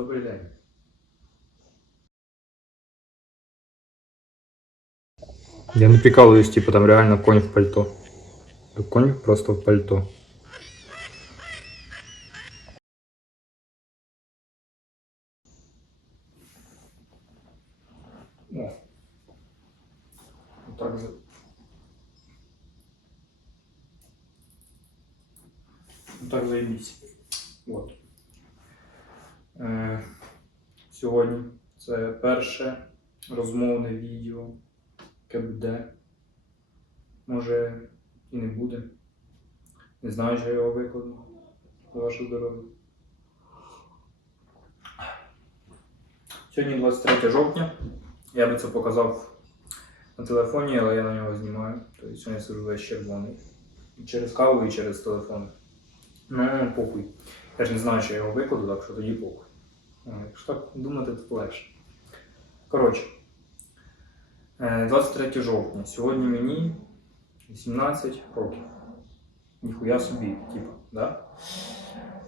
Добрий день. Я не прикалываюсь, типа там реально конь в пальто. Конь просто в пальто. О. Так за... Так заебись. Вот. Е, сьогодні це перше розмовне відео, яке буде. Може і не буде. Не знаю, що я його викладу. За ваше здоров'я. Сьогодні 23 жовтня. Я би це показав на телефоні, але я на нього знімаю. Тобто сьогодні сижу весь червоний. І через каву, і через телефон. Ну, похуй. Я ж не знаю, що я його викладу, так що тоді похуй. А, Якщо так думати, то легше. Коротше, е, 23 жовтня. Сьогодні мені 18 років. Ніхуя собі, типа, да?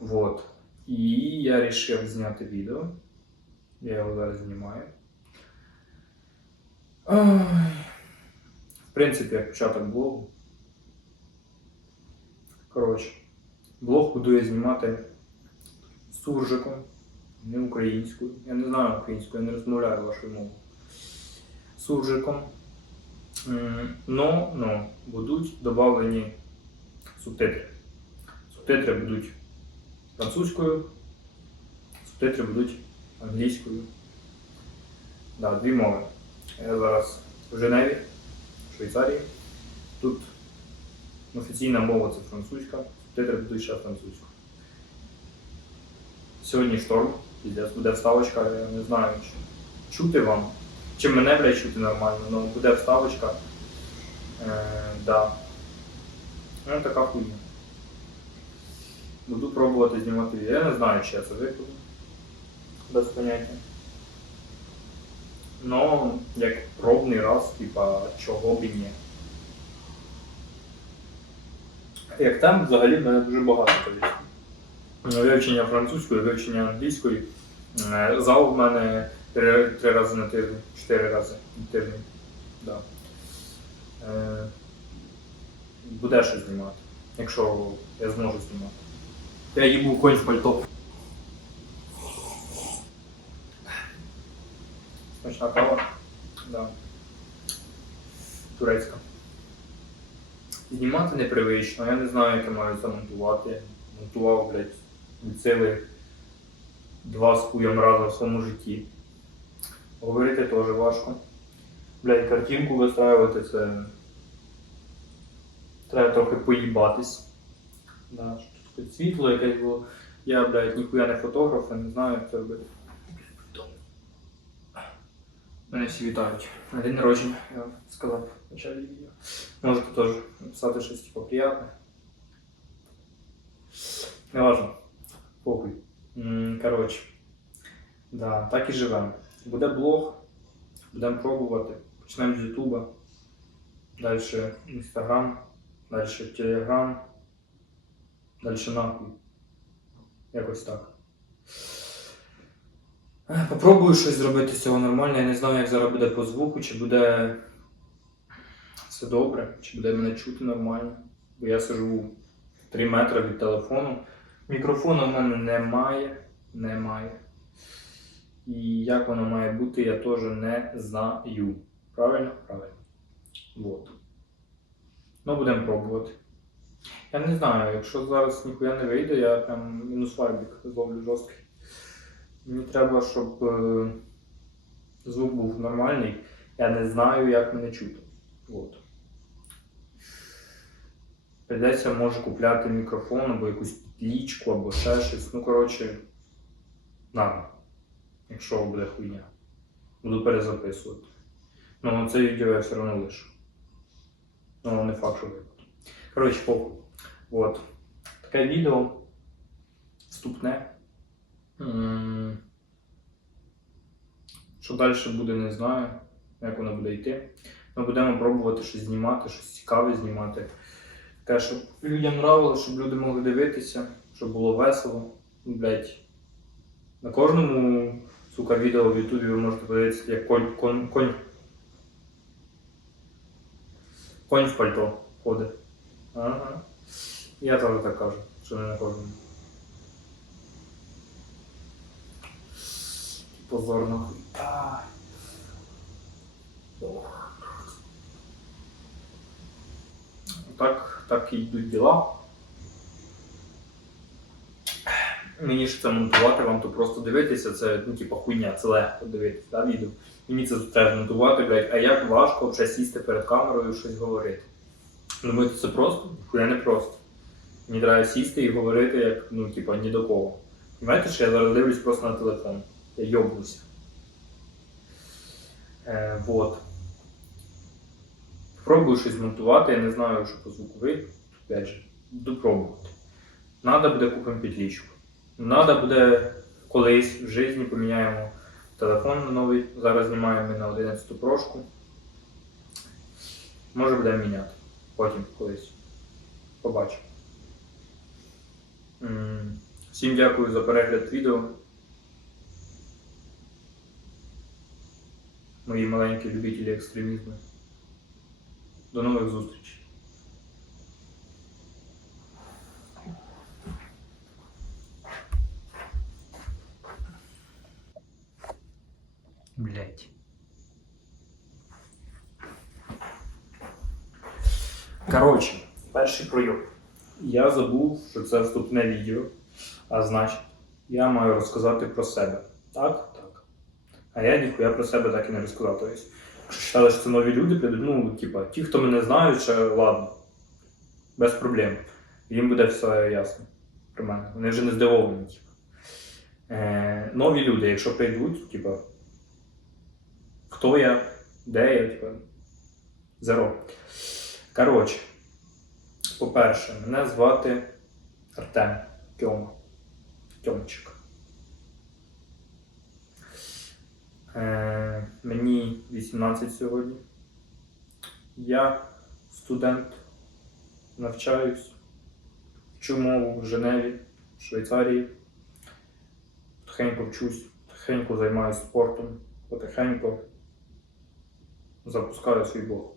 Вот. І я вирішив зняти відео. Я його зараз знімаю. В принципі, як початок блогу. Коротше, блог буду я знімати суржиком, не українською. Я не знаю українською, я не розмовляю вашою мовою. Суржиком. Но, но будуть додавлені субтитри. Субтитри будуть французькою, субтитри будуть англійською. Да, дві мови. Я зараз в Женеві, в Швейцарії. Тут офіційна мова це французька, субтитри будуть ще французькою. Сьогодні шторм, піздець, буде вставочка, я не знаю, чи чути вам. Чи мене, блядь, чути нормально, але буде вставочка. Е, да. Ну, така хуйня. Буду пробувати знімати відео. Я не знаю, чи я це викладу. Без поняття. Ну, як пробний раз, типа, чого б і ні. Як там взагалі в мене дуже багато повістки. Вивчення французької, вивчення англійської. Е, Зал в мене три, три рази на тиждень, чотири рази на тиждень. Да. Е, буде що знімати, якщо я зможу знімати. Я їбу конь в пальто. Смачна кава. Да. Турецька. Знімати непривично, я не знаю, як я маю це монтувати. Монтував, блядь, від сили два з хуєм рази в своєму житті. Говорити теж важко. Блядь, картинку вистраювати це. Треба трохи поїбатись. Да, що світло якесь було. Я, блядь, ніхуя не фотограф, я не знаю, як це робити. Мене всі вітають. На день народження, я сказав в початку відео. Можете теж написати щось типу приятне. Не важно. Похуй. Коротше. Да, так і живемо. Буде блог, будемо пробувати. Почнемо з Ютуба. Далі Інстаграм, далі Телеграм, далі нахуй. Якось так. Попробую щось зробити з цього нормально. Я не знаю, як зараз буде по звуку, чи буде все добре, чи буде мене чути нормально. Бо я сижу 3 метри від телефону. Мікрофону в мене немає. Немає. І як воно має бути, я теж не знаю. Правильно? Правильно. Вот. Ну, будемо пробувати. Я не знаю, якщо зараз ніхуя не вийде, я прям мінус вайбік зловлю жорсткий. Мені треба, щоб е, звук був нормальний. Я не знаю, як мене чути. От. Придеться, може, купляти мікрофон або якусь лічку, або ще щось. Ну, коротше, надо. Якщо буде хуйня. Буду перезаписувати. Ну, це відео я все одно лишу. Ну, не факт, що випаду. Коротше, похуй. От. Таке відео вступне. Що далі буде, не знаю, як воно буде йти. Ми будемо пробувати щось знімати, щось цікаве знімати. Таке, щоб людям нравилось, щоб люди могли дивитися, щоб було весело. Ну, Блять. На кожному сука, відео в Ютубі ви можете подивитися, як конь, конь, конь. Конь в пальто ходить. Ага. Я теж так кажу, що не на кожному. Позор нахуй. Ай. Ох. Так, так і йдуть діла. Мені ж це монтувати, вам то просто дивитися, це ну, типа хуйня, це легко дивитися, да, відео. Мені це треба монтувати, блядь, а як важко вже сісти перед камерою і щось говорити. Думаєте, це просто? Хуя не просто. Мені треба сісти і говорити, як, ну, типа, ні до кого. Знаєте, що я зараз дивлюсь просто на телефон. Я йобнуся. Е, вот. Пробую щось монтувати, я не знаю, що по звуку вийде. Опять же, буду пробувати. Надо буде купимо підлічку. Надо буде колись в житті поміняємо телефон на новий. Зараз знімаємо на 11 прошку. Може будемо міняти. Потім колись. Побачимо. Всім дякую за перегляд відео. Мої маленькі любителі екстремізму. До нових зустрічей. Блять. Коротше, перший прийом. Я забув, що це вступне відео, а значить, я маю розказати про себе. Так? Так. А я ніхуя про себе так і не розказав. Тобто, вважали, що це нові люди, прийдуть, ну, типа, ті, хто мене знають, ще ладно. Без проблем. Їм буде все ясно про мене. Вони вже не здивовані. Е, нові люди, якщо прийдуть, типа, хто я, де я, типа, зеро. Коротше, по-перше, мене звати Артем Тьома. Тьомчик. Е, мені 18 сьогодні. Я студент, навчаюсь, вчу мову в Женеві, в Швейцарії. Потихеньку вчусь, потихеньку займаюся спортом, потихеньку запускаю свій блог.